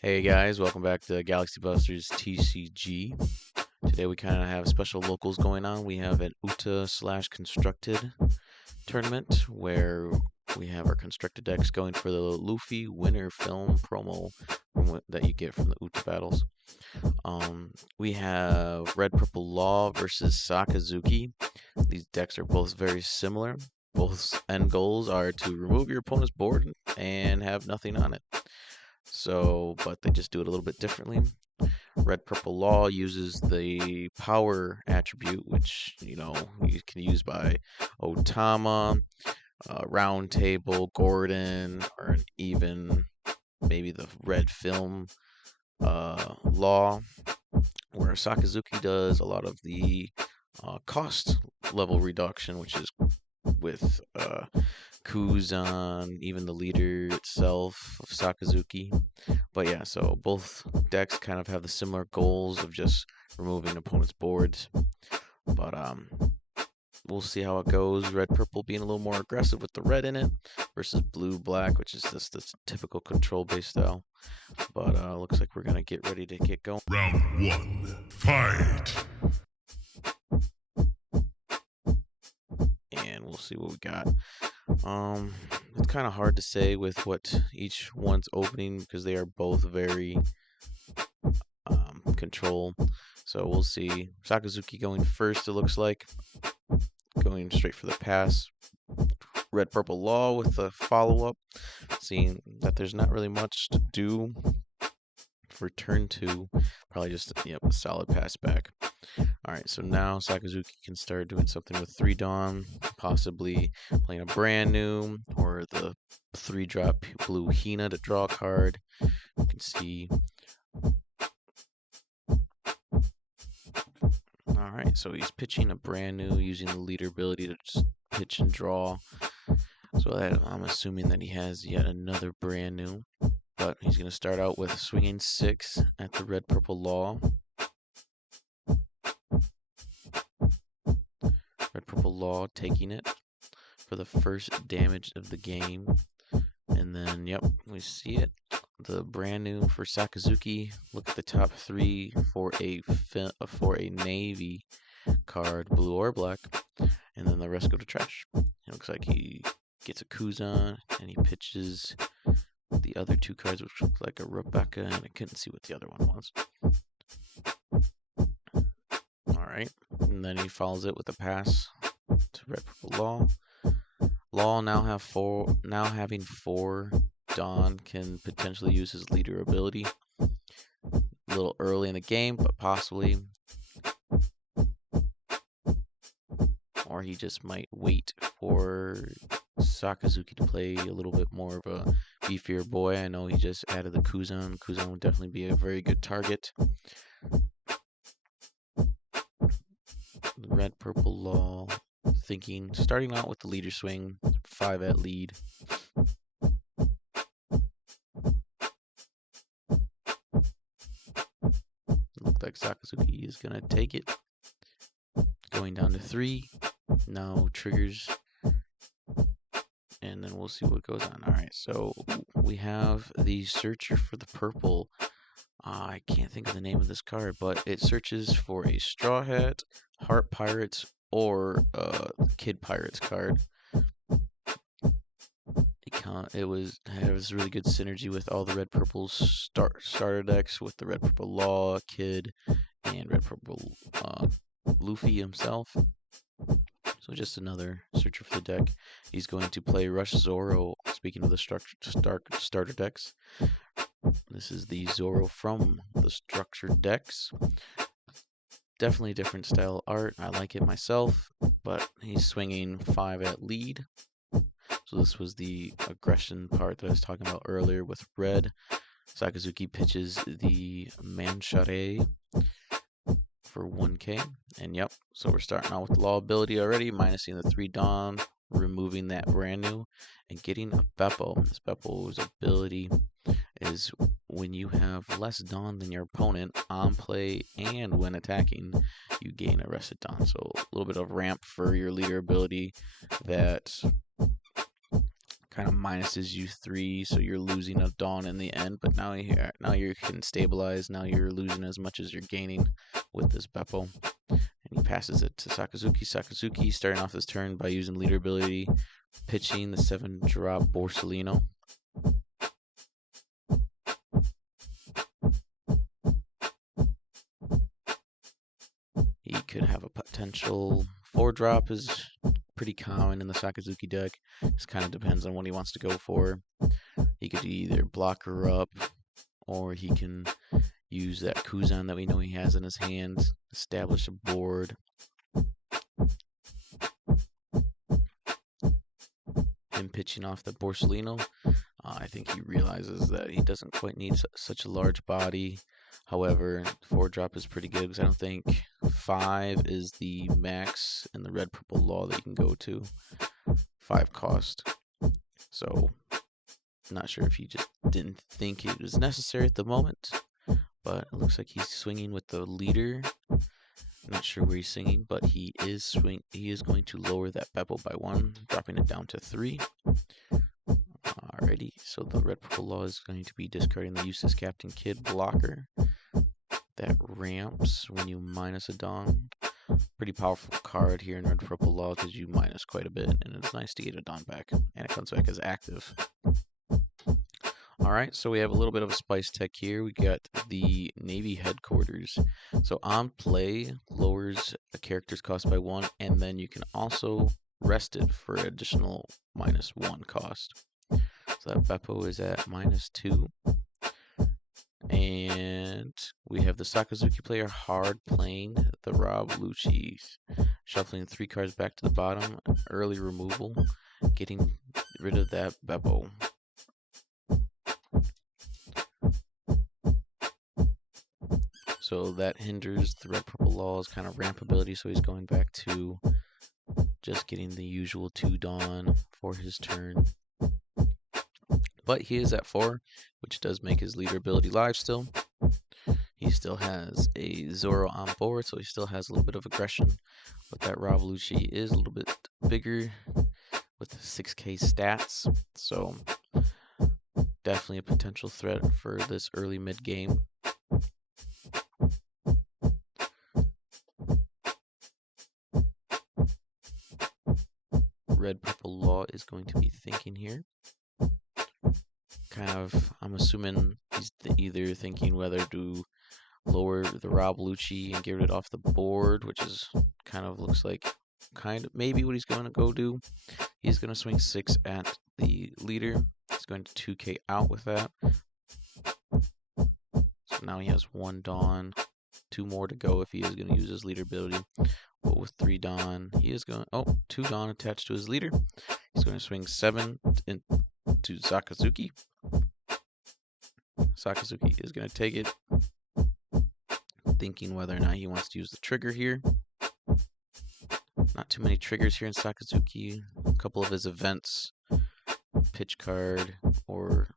Hey guys, welcome back to Galaxy Busters TCG. Today we kind of have special locals going on. We have an UTA/constructed tournament where we have our constructed decks going for the Luffy winter film promo that you get from the UTA battles. We have Red Purple Law versus Sakazuki. These decks are both very similar. Both end goals are to remove your opponent's board and have nothing on it. But they just do it a little bit differently. Red Purple Law uses the power attribute, which you can use by Otama, Round Table, Gordon, or even maybe the Red Film Law, where Sakazuki does a lot of the cost level reduction, which is with Kuzan, even the leader itself of Sakazuki. But yeah, so both decks kind of have the similar goals of just removing opponent's boards. But we'll see how it goes. Red purple being a little more aggressive with the red in it versus blue black, which is just the typical control based style. But looks like we're gonna get ready to get going. Round one, fight! And we'll see what we got. It's kind of hard to say with what each one's opening because they are both very control. So we'll see. Sakazuki going first, it looks like. Going straight for the pass. Red Purple Law with the follow-up. Seeing that there's not really much to do for turn two. Probably just a solid pass back. Alright, so now Sakazuki can start doing something with 3 Dawn, possibly playing a brand new, or the 3-drop blue Hina to draw a card. You can see. Alright, so he's pitching a brand new using the leader ability to just pitch and draw. So that I'm assuming that he has yet another brand new. But he's going to start out with swinging 6 at the Red Purple Law. Red Purple Law taking it for the first damage of the game. And then, yep, we see it. The brand new for Sakazuki. Look at the top 3 for a navy card, blue or black. And then the rest go to trash. It looks like he gets a Kuzan and he pitches the other 2 cards, which look like a Rebecca, and I couldn't see what the other one was. Alright, and then he follows it with a pass to Red Purple Law. Law now having 4 Dawn can potentially use his leader ability. A little early in the game, but possibly. Or he just might wait for Sakazuki to play a little bit more of a beefier boy. I know he just added the Kuzan. Kuzan would definitely be a very good target. Red Purple Law starting out with the leader swing, 5 at lead. Looks like Sakazuki is gonna take it. Going down to 3. Now triggers. And then we'll see what goes on. Alright, so we have the searcher for the purple. I can't think of the name of this card, but it searches for a Straw Hat, Heart Pirates, or Kid Pirates card. It has really good synergy with all the Red Purple starter decks with the Red Purple Law, Kid, and Red Purple Luffy himself. So just another searcher for the deck. He's going to play Rush Zoro. Speaking of the starter decks, this is the Zoro from the structured decks. Definitely different style art. I like it myself, but he's swinging 5 at lead. So this was the aggression part that I was talking about earlier with red. Sakazuki pitches the Manchare for 1k. And yep, so we're starting out with the Law ability already, minusing the 3 Dawn, removing that brand new, and getting a Beppo. This Beppo's ability is when you have less Dawn than your opponent on play and when attacking, you gain a rested Dawn. So a little bit of ramp for your leader ability that kind of minuses you 3, so you're losing a Dawn in the end. But now you can stabilize. Now you're losing as much as you're gaining with this Beppo. And he passes it to Sakazuki. Sakazuki starting off his turn by using leader ability, pitching the 7-drop Borsellino. He could have a potential 4-drop is pretty common in the Sakazuki deck. Just kind of depends on what he wants to go for. He could either block her up, or he can use that Kuzan that we know he has in his hand, establish a board. Him pitching off the Borsellino, I think he realizes that he doesn't quite need such a large body. However, 4-drop is pretty good because I don't think 5 is the max in the red purple law that you can go to. 5 cost. So, not sure if he just didn't think it was necessary at the moment. But it looks like he's swinging with the leader. Not sure where he's swinging, but he is going to lower that Beppo by 1, dropping it down to 3. Alrighty, so the red purple law is going to be discarding the Useless Captain Kid blocker. That ramps when you minus a Dawn. Pretty powerful card here in red purple law because you minus quite a bit, and it's nice to get a Dawn back, and it comes back as active. Alright, so we have a little bit of a spice tech here. We got the Navy headquarters. So on play, lowers a character's cost by 1, and then you can also rest it for additional -1 cost. So that Beppo is at -2. And we have the Sakazuki player hard playing the Rob Lucci's, shuffling 3 cards back to the bottom, early removal, getting rid of that Beppo. So that hinders the red purple law's kind of ramp ability, so he's going back to just getting the usual 2 Dawn for his turn. But he is at 4, which does make his leader ability live still. He still has a Zoro on board, so he still has a little bit of aggression. But that Rob Lucci is a little bit bigger with 6k stats, so definitely a potential threat for this early mid game. Red purple law is going to be thinking here. I'm assuming he's either thinking whether to lower the Rob Lucci and get rid off the board, which is looks like maybe what he's going to go do. He's going to swing 6 at the leader. He's going to 2k out with that. So now he has 1 Dawn, 2 more to go if he is going to use his leader ability. But with 3 Dawn, he is going 2 Dawn attached to his leader. He's going to swing 7 into Sakazuki. Sakazuki is going to take it, thinking whether or not he wants to use the trigger here. Not too many triggers here in Sakazuki. A couple of his events, pitch card, or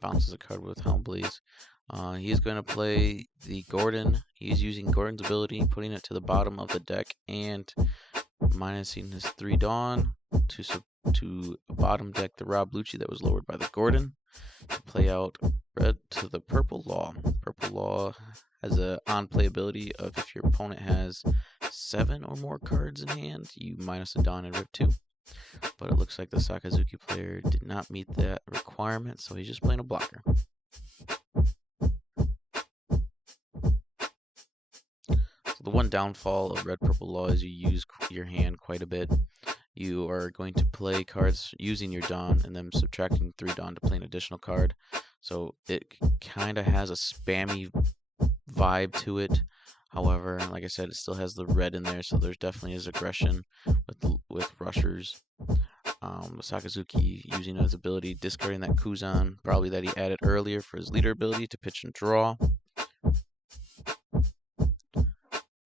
bounces a card with Helm Blaze. He is going to play the Gordon. He's using Gordon's ability, putting it to the bottom of the deck, and minusing his 3 Dawn to bottom deck the Rob Lucci that was lowered by the Gordon. To play out red to the purple law. Purple law has a on-play ability of if your opponent has 7 or more cards in hand, you minus a Dawn and rip 2. But it looks like the Sakazuki player did not meet that requirement, so he's just playing a blocker. So the one downfall of red purple law is you use your hand quite a bit. You are going to play cards using your Dawn and then subtracting 3 Dawn to play an additional card. So it kind of has a spammy vibe to it. However, like I said, it still has the red in there, so there's definitely is aggression with rushers. Sakazuki using his ability, discarding that Kuzan, probably that he added earlier for his leader ability to pitch and draw.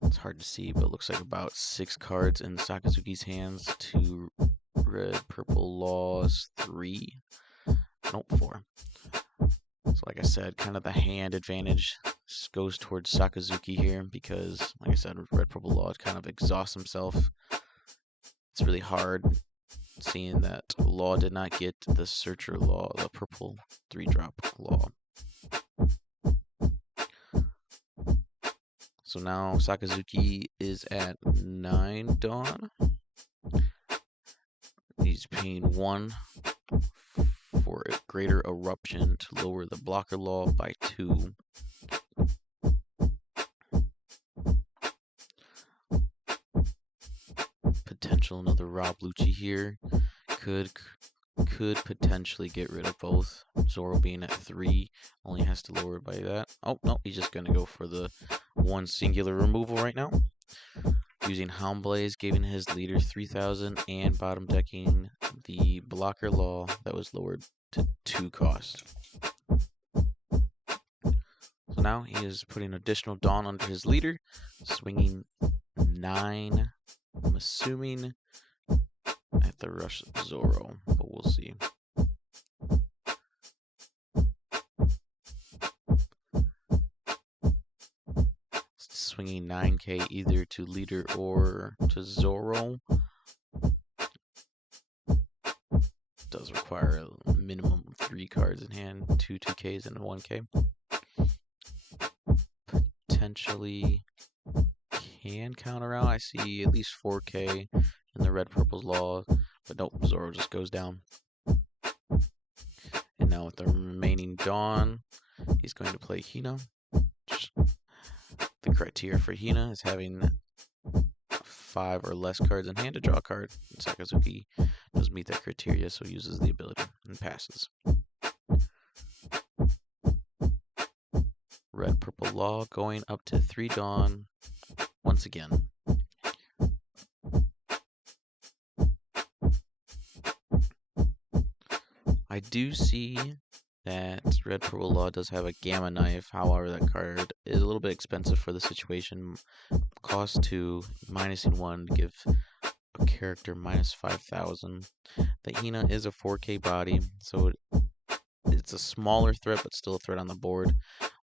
It's hard to see, but it looks like about 6 cards in Sakazuki's hands to red purple laws 3. Nope, 4. So like I said, kind of the hand advantage goes towards Sakazuki here because, like I said, red purple law kind of exhausts himself. It's really hard seeing that Law did not get the Searcher Law, the purple 3-drop Law. So now Sakazuki is at 9 Dawn. He's paying 1 for a greater eruption to lower the blocker law by 2. Potential another Rob Lucci here. Could potentially get rid of both. Zoro being at 3 only has to lower it by that. Oh no, he's just gonna go for the 1 singular removal right now. Using Hound Blaze, giving his leader 3,000 and bottom decking the blocker law that was lowered to 2 cost. So now he is putting additional Dawn under his leader, swinging 9, I'm assuming, at the Rush Zoro, but we'll see. Swinging 9k either to leader or to Zoro. Does require a minimum of 3 cards in hand, 2 2ks and a 1k. Potentially can counter out. I see at least 4k in the red purple's law, but nope, Zoro just goes down. And now with the remaining Dawn, he's going to play Hina. The criteria for Hina is having 5 or less cards in hand to draw a card. And Sakazuki does meet that criteria, so uses the ability and passes. Red purple law going up to 3 Dawn once again. I do see that red purple law does have a gamma knife. However, that card is a little bit expensive for the situation. Cost 2, minusing 1 to give a character minus 5,000. The Hina is a 4k body, so it's a smaller threat, but still a threat on the board.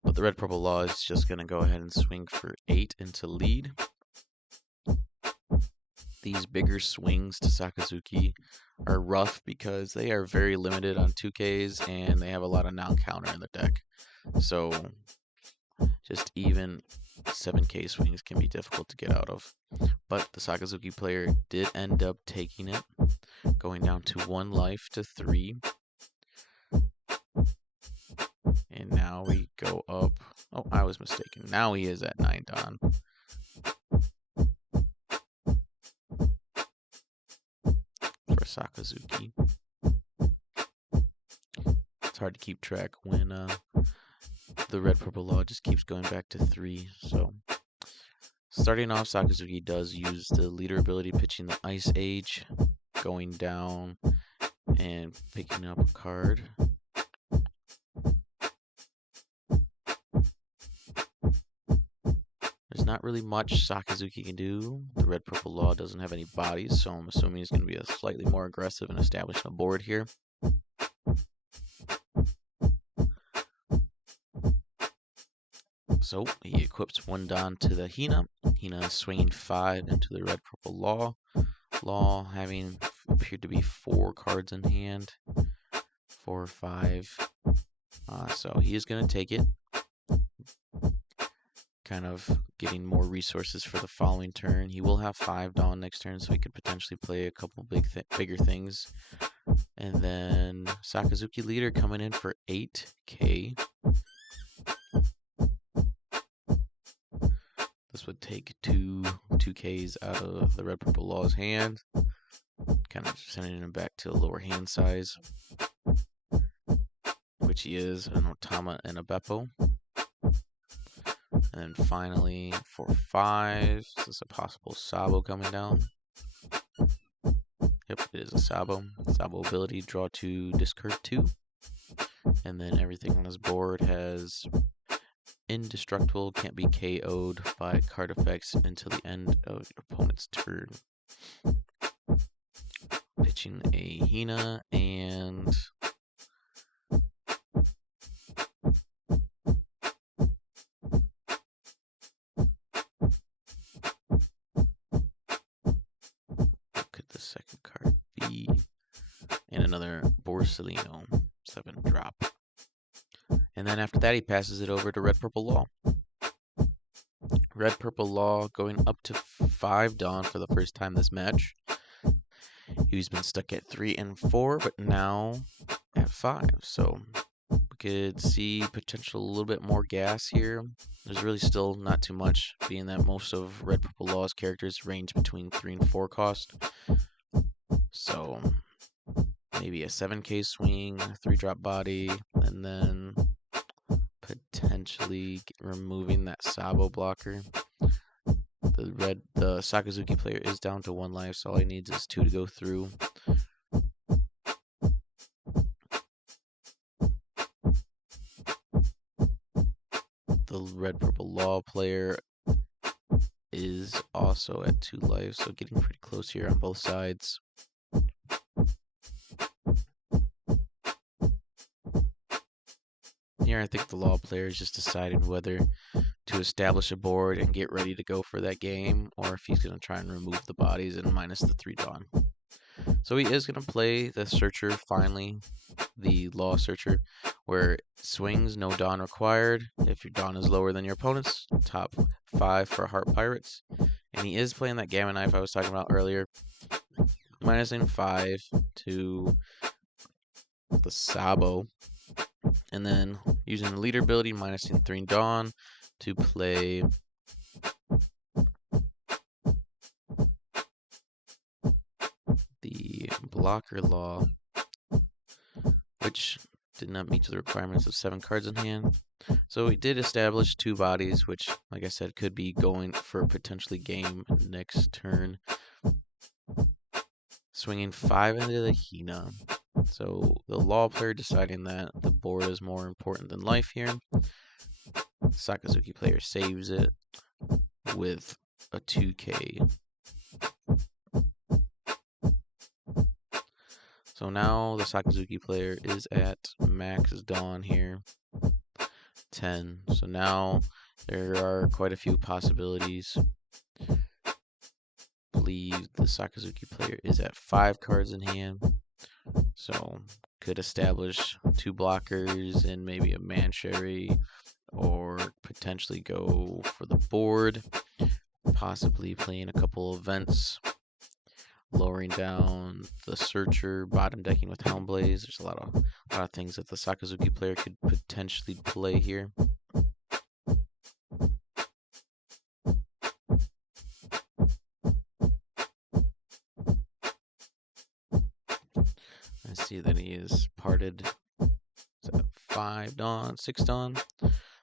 But the red purple law is just going to go ahead and swing for 8 into lead. These bigger swings to Sakazuki are rough because they are very limited on 2Ks and they have a lot of non-counter in the deck. So just even 7K swings can be difficult to get out of. But the Sakazuki player did end up taking it, going down to 1 life to 3. And now we go up. Oh, I was mistaken. Now he is at 9 Dawn. For Sakazuki. It's hard to keep track when the red purple law just keeps going back to 3. So starting off, Sakazuki does use the leader ability, pitching the Ice Age, going down and picking up a card. There's not really much Sakazuki can do. The red purple law doesn't have any bodies, so I'm assuming he's going to be a slightly more aggressive and establishing a board here. So he equips 1 Dawn to the Hina. Hina is swinging 5 into the red purple law. Law having appeared to be 4 cards in hand. 4 or 5. So he is going to take it. Kind of getting more resources for the following turn. He will have 5 Dawn next turn, so he could potentially play a couple bigger things. And then Sakazuki leader coming in for 8k. This would take 2Ks out of the red purple law's hand, kind of sending him back to a lower hand size, which he is an Otama and a Beppo. And then finally, for 5, this is a possible Sabo coming down. Yep, it is a Sabo. Sabo ability, draw 2, discard 2. And then everything on his board has indestructible, can't be KO'd by card effects until the end of your opponent's turn. Pitching a Hina and what could the second card be? and another Borsalino 7-drop. And then after that, he passes it over to Red Purple Law. Red Purple Law going up to 5 Dawn for the first time this match. He's been stuck at 3 and 4, but now at 5. So we could see potential a little bit more gas here. There's really still not too much, being that most of Red Purple Law's characters range between 3 and 4 cost. So maybe a 7k swing, a 3-drop body, and then potentially removing that Sabo blocker. The Sakazuki player is down to 1 life, so all he needs is 2 to go through. The Red Purple Law player is also at 2 lives, so getting pretty close here on both sides. Here I think the Law player is just deciding whether to establish a board and get ready to go for that game, or if he's going to try and remove the bodies and minus the 3 Dawn. So he is going to play the Searcher finally, the Law Searcher, where swings, no Dawn required. If your Dawn is lower than your opponent's, top 5 for Heart Pirates. And he is playing that Gamma Knife I was talking about earlier, minusing 5 to the Sabo, and then using the leader ability, minusing 3 Dawn to play the Blocker Law, which did not meet the requirements of 7 cards in hand. So we did establish 2 bodies, which, like I said, could be going for potentially game next turn. Swinging 5 into the Hina. So the Law player deciding that the board is more important than life here. Sakazuki player saves it with a 2k. So now the Sakazuki player is at max Dawn here, 10. So now there are quite a few possibilities. I believe the Sakazuki player is at 5 cards in hand, so could establish 2 blockers and maybe a Mancherry, or potentially go for the board, possibly playing a couple events, lowering down the Searcher, bottom decking with Helmblaze. There's a lot of things that the Sakazuki player could potentially play here. I see that he is parted 5 Dawn, 6 Dawn.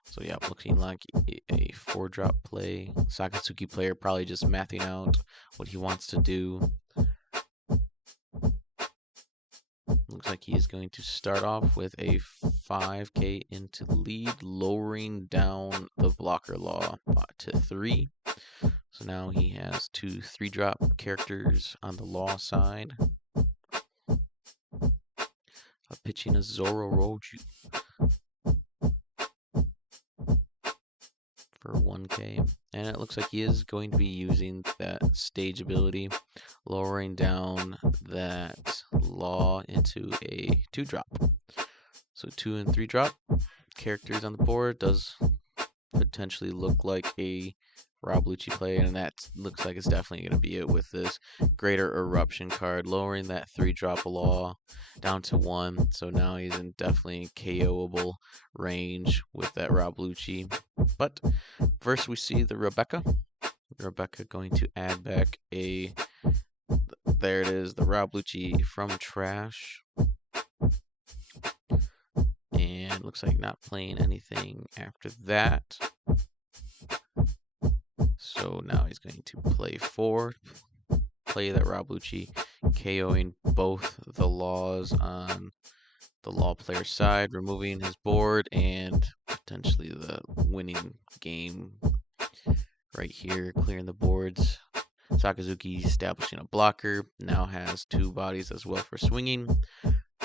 So yeah, looking like a 4-drop play. Sakazuki player probably just mathing out what he wants to do. Looks like he is going to start off with a 5k into lead, lowering down the Blocker Law to 3. So now he has 2 3-drop characters on the Law side. Pitching a Zoro Roju for 1k. And it looks like he is going to be using that stage ability, lowering down that Law into a 2-drop. So 2 and 3-drop characters on the board does potentially look like a Rob Lucci play, and that looks like it's definitely going to be it with this Greater Eruption card, lowering that 3-drop Law down to 1. So now he's in definitely KOable range with that Rob Lucci. But first we see the Rebecca. Rebecca going to add back a, there it is, the Rob Lucci from trash. And looks like not playing anything after that. So now he's going to play 4, play that Rob Lucci, KOing both the Laws on the Law player side, removing his board, and potentially the winning game right here, clearing the boards. Sakazuki establishing a blocker, now has 2 bodies as well for swinging,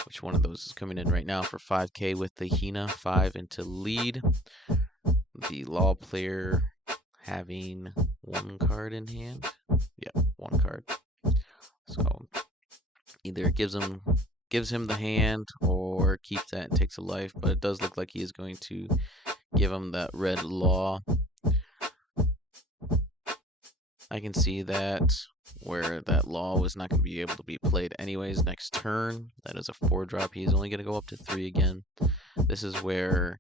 which one of those is coming in right now for 5k with the Hina, 5 into lead. The Law player having 1 card in hand. Yeah, 1 card. So either it gives him gives him the hand or keeps that and takes a life, but it does look like he is going to give him that red law. I can see that where that law was not going to be able to be played anyways next turn. That is a 4-drop. He's only going to go up to 3 again. This is where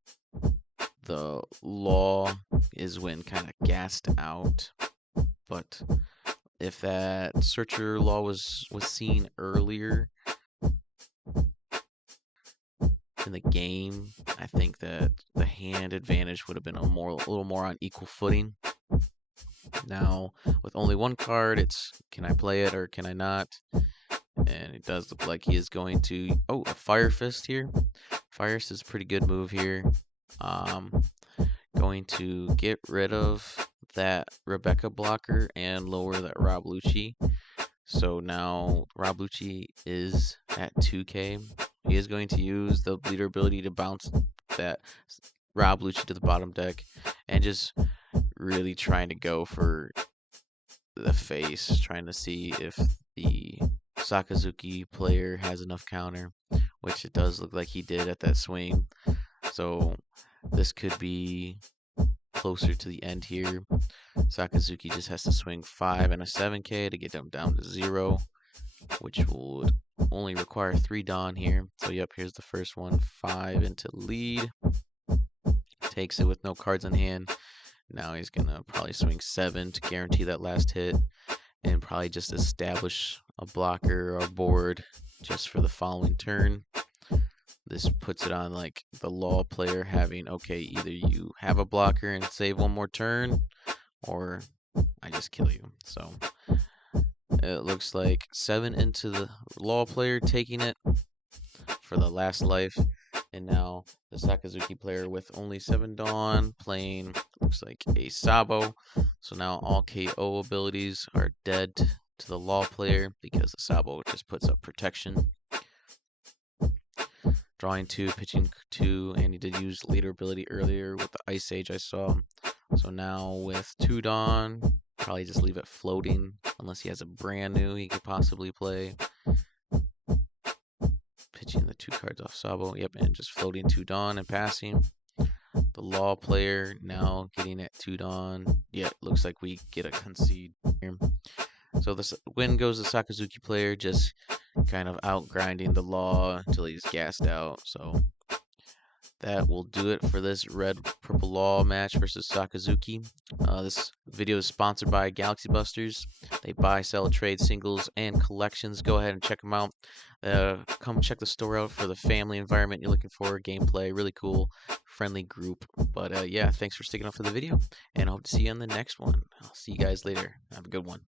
the law is when kind of gassed out. But if that searcher law was seen earlier in the game, I think that the hand advantage would have been a little more on equal footing. Now, with only one card, it's can I play it or can I not? And it does look like he is going to... Oh, a Fire Fist here. Fire Fist is a pretty good move here. Going to get rid of that Rebecca blocker and lower that Rob Lucci. So now Rob Lucci is at 2k. He is going to use the leader ability to bounce that Rob Lucci to the bottom deck and just really trying to go for the face, trying to see if the Sakazuki player has enough counter, which it does look like he did at that swing. So this could be closer to the end here. Sakazuki just has to swing 5 and a 7k to get them down to 0, which would only require 3 Dawn here. So yep, here's the first one, 5 into lead. Takes it with no cards in hand. Now he's gonna probably swing 7 to guarantee that last hit, and probably just establish a blocker or board just for the following turn. This puts it on like the law player having, okay, either you have a blocker and save one more turn, or I just kill you. So it looks like 7 into the law player taking it for the last life. And now the Sakazuki player with only 7 Dawn playing, looks like a Sabo. So now all KO abilities are dead to the law player because the Sabo just puts up protection. Drawing 2, pitching 2, and he did use leader ability earlier with the Ice Age I saw. So now with 2 Dawn, probably just leave it floating unless he has a brand new he could possibly play. Pitching the 2 cards off Sabo, yep, and just floating 2 Dawn and passing. The law player now getting at 2 Dawn. Yeah, looks like we get a concede here. So this win goes to Sakazuki player, just kind of out grinding the law until he's gassed out. So that will do it for this red purple law match versus Sakazuki. This video is sponsored by Galaxy Busters. They buy, sell, trade singles and collections. Go ahead and check them out. Come check the store out for the family environment you're looking for. Gameplay, really cool, friendly group. But yeah, thanks for sticking up for the video, and I hope to see you on the next one. I'll see you guys later. Have a good one.